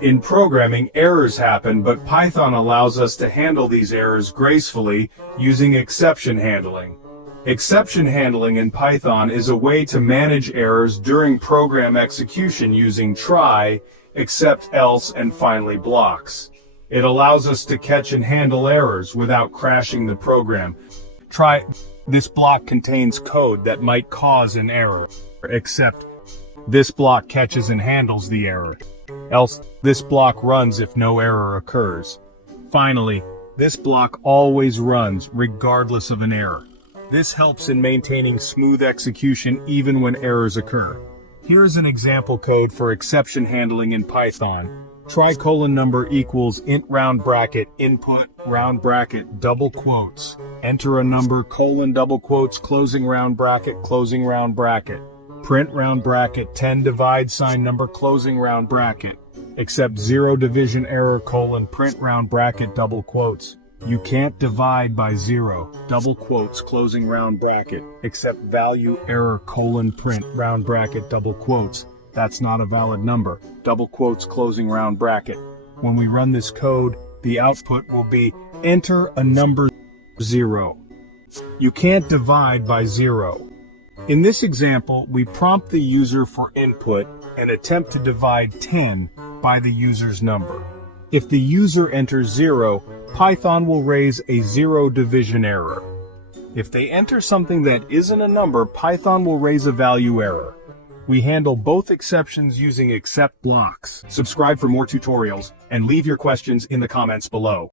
In programming, errors happen, but Python allows us to handle these errors gracefully using exception handling. Exception handling in Python is a way to manage errors during program execution using try, except, else, and finally blocks. It allows us to catch and handle errors without crashing the program. Try. This block contains code that might cause an error. Except, this block catches and handles the error. Else, this block runs if no error occurs. Finally, this block always runs regardless of an error. This helps in maintaining smooth execution even when errors occur. Here is an example code for exception handling in Python. Try : number equals int round bracket input round bracket double quotes. Enter a number : double quotes closing round bracket. Print round bracket 10 divide sign number closing round bracket. Except 0 division error : print round bracket double quotes. You can't divide by 0, double quotes closing round bracket, except value error : print round bracket double quotes. That's not a valid number, double quotes closing round bracket. When we run this code, the output will be enter a number 0. You can't divide by 0. In this example, we prompt the user for input and attempt to divide 10 by the user's number. If the user enters 0, Python will raise a 0 division error. If they enter something that isn't a number, Python will raise a value error. We handle both exceptions using except blocks. Subscribe for more tutorials and leave your questions in the comments below.